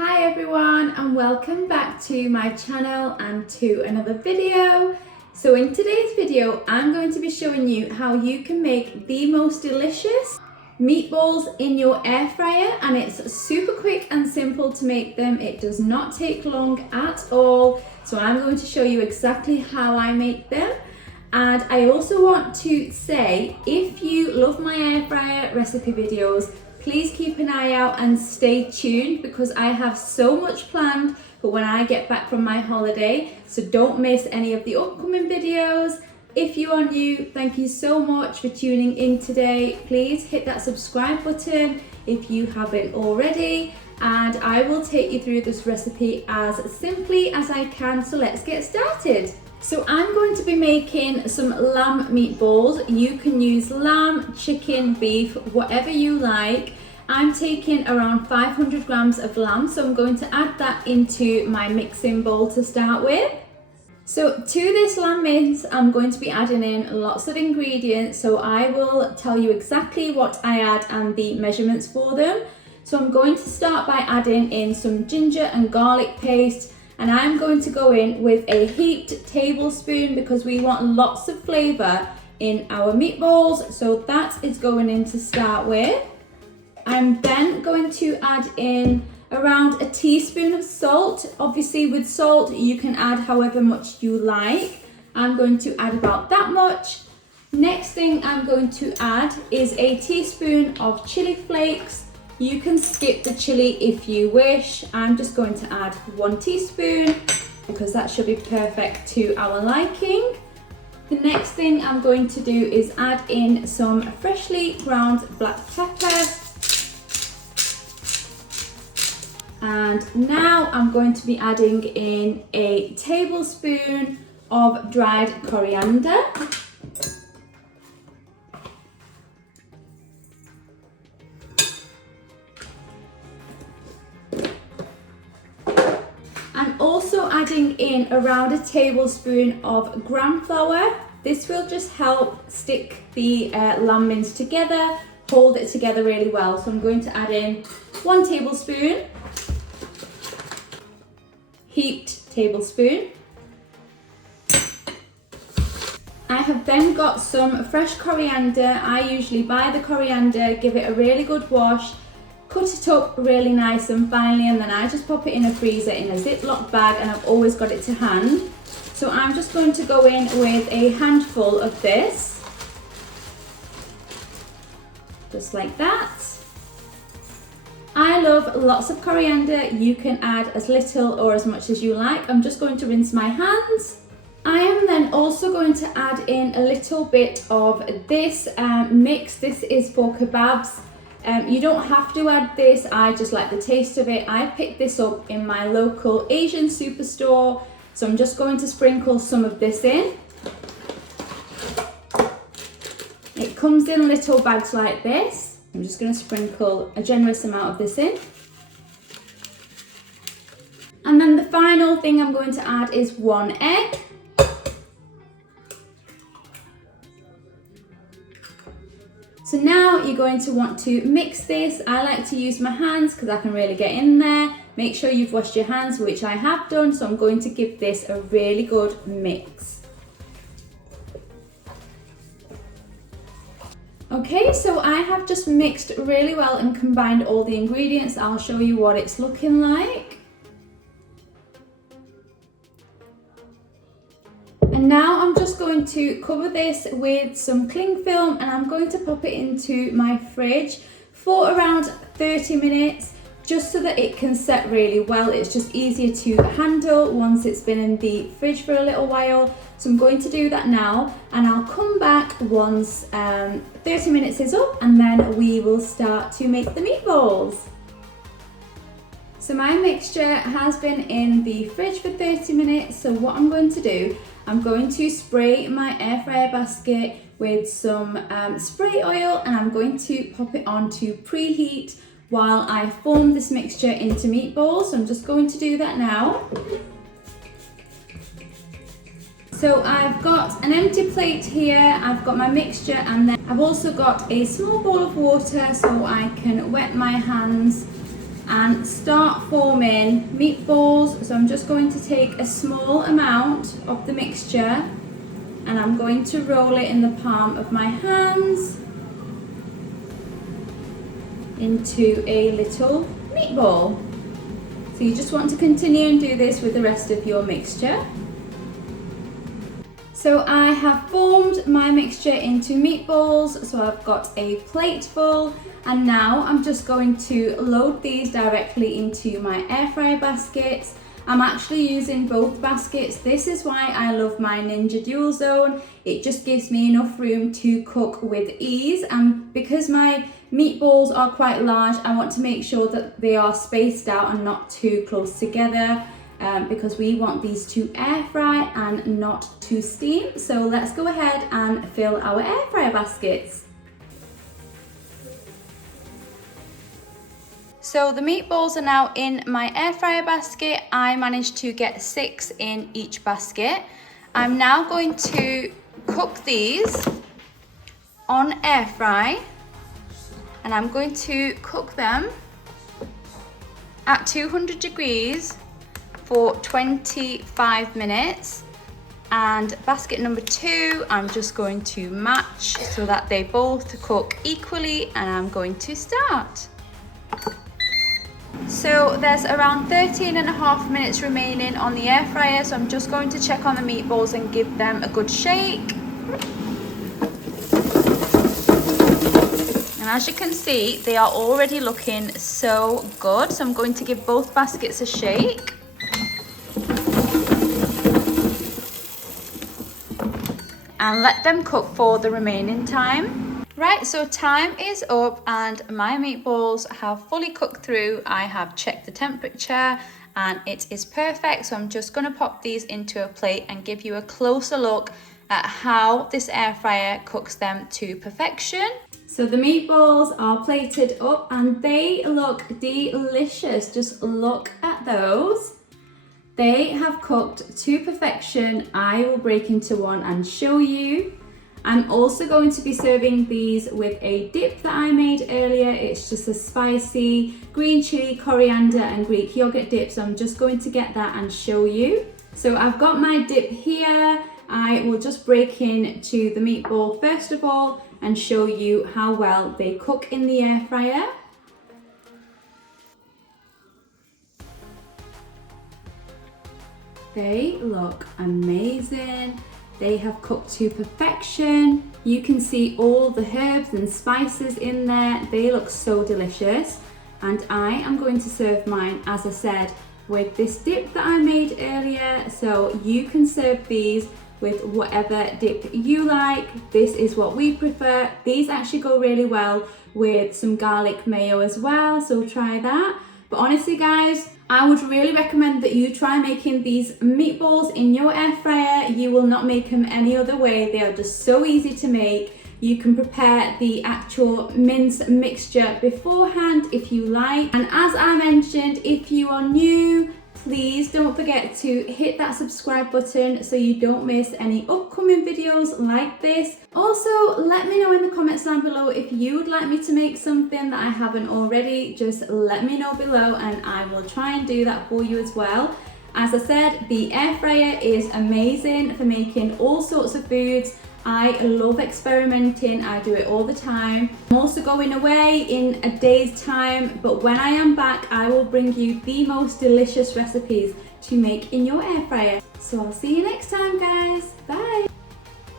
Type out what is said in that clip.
Hi everyone, and welcome back to my channel and to another video. So in today's video I'm going to be showing you how you can make the most delicious meatballs in your air fryer, and it's super quick and simple to make them. It does not take long at all. So I'm going to show you exactly how I make them. And I also want to say, if you love my air fryer recipe videos, please keep an eye out and stay tuned, because I have so much planned for when I get back from my holiday. So don't miss any of the upcoming videos. If you are new, thank you so much for tuning in today. Please hit that subscribe button if you haven't already, and I will take you through this recipe as simply as I can. So let's get started. So I'm going to be making some lamb meatballs. You can use lamb, chicken, beef, whatever you like. I'm taking around 500 grams of lamb, so I'm going to add that into my mixing bowl to start with. So to this lamb mince, I'm going to be adding in lots of ingredients, so I will tell you exactly what I add and the measurements for them. So I'm going to start by adding in some ginger and garlic paste, and I'm going to go in with a heaped tablespoon because we want lots of flavour in our meatballs. So that is going in to start with. I'm then going to add in around a teaspoon of salt. Obviously with salt you can add however much you like. I'm going to add about that much. Next thing I'm going to add is a teaspoon of chili flakes. You can skip the chili if you wish. I'm just going to add 1 teaspoon because that should be perfect to our liking. The next thing I'm going to do is add in some freshly ground black pepper. And now I'm going to be adding in a tablespoon of dried coriander. I'm also adding in around a tablespoon of gram flour. This will just help stick the lamb mince together, hold it together really well. So I'm going to add in 1 tablespoon. Heaped tablespoon. I have then got some fresh coriander. I usually buy the coriander, give it a really good wash, cut it up really nice and finely, and then I just pop it in a freezer in a Ziploc bag, and I've always got it to hand. So I'm just going to go in with a handful of this, just like that. I love lots of coriander. You can add as little or as much as you like. I'm just going to rinse my hands. I am then also going to add in a little bit of this mix. This is for kebabs. You don't have to add this. I just like the taste of it. I picked this up in my local Asian superstore. So I'm just going to sprinkle some of this in. It comes in little bags like this. I'm just going to sprinkle a generous amount of this in. And then the final thing I'm going to add is 1 egg. So now you're going to want to mix this. I like to use my hands because I can really get in there. Make sure you've washed your hands, which I have done. So I'm going to give this a really good mix. Okay, so I have just mixed really well and combined all the ingredients. I'll show you what it's looking like. And now I'm just going to cover this with some cling film, and I'm going to pop it into my fridge for around 30 minutes, just so that it can set really well. It's just easier to handle once it's been in the fridge for a little while. So I'm going to do that now, and I'll come back once 30 minutes is up, and then we will start to make the meatballs. So my mixture has been in the fridge for 30 minutes. So what I'm going to do, I'm going to spray my air fryer basket with some spray oil, and I'm going to pop it on to preheat while I form this mixture into meatballs. So I'm just going to do that now. So I've got an empty plate here, I've got my mixture, and then I've also got a small bowl of water so I can wet my hands and start forming meatballs. So I'm just going to take a small amount of the mixture and I'm going to roll it in the palm of my hands into a little meatball. So you just want to continue and do this with the rest of your mixture. So I have formed my mixture into meatballs, so I've got a plate full, and now I'm just going to load these directly into my air fryer baskets. I'm actually using both baskets. This is why I love my Ninja Dual Zone. It just gives me enough room to cook with ease, and because my meatballs are quite large, I want to make sure that they are spaced out and not too close together. Because we want these to air fry and not to steam. So let's go ahead and fill our air fryer baskets. So the meatballs are now in my air fryer basket. I managed to get 6 in each basket. I'm now going to cook these on air fry, and I'm going to cook them at 200 degrees for 25 minutes. And basket number 2, I'm just going to match so that they both cook equally, and I'm going to start. So there's around 13.5 minutes remaining on the air fryer, so I'm just going to check on the meatballs and give them a good shake. And as you can see, they are already looking so good, so I'm going to give both baskets a shake. And let them cook for the remaining time. Right, so time is up and my meatballs have fully cooked through. I have checked the temperature and it is perfect. So I'm just gonna pop these into a plate and give you a closer look at how this air fryer cooks them to perfection. So the meatballs are plated up and they look delicious. Just look at those. They have cooked to perfection. I will break into one and show you. I'm also going to be serving these with a dip that I made earlier. It's just a spicy green chili, coriander and Greek yogurt dip. So I'm just going to get that and show you. So I've got my dip here. I will just break into the meatball first of all and show you how well they cook in the air fryer. They look amazing. They have cooked to perfection. You can see all the herbs and spices in there. They look so delicious. And I am going to serve mine, as I said, with this dip that I made earlier. So you can serve these with whatever dip you like. This is what we prefer. These actually go really well with some garlic mayo as well, so try that. But honestly guys, I would really recommend that you try making these meatballs in your air fryer. You will not make them any other way. They are just so easy to make. You can prepare the actual mince mixture beforehand if you like. And as I mentioned, if you are new, please don't forget to hit that subscribe button so you don't miss any upcoming videos like this. Also, let me know in the comments down below if you would like me to make something that I haven't already. Just let me know below and I will try and do that for you as well. As I said, the air fryer is amazing for making all sorts of foods. I love experimenting, I do it all the time. I'm also going away in a day's time, but when I am back, I will bring you the most delicious recipes to make in your air fryer. So I'll see you next time guys, bye!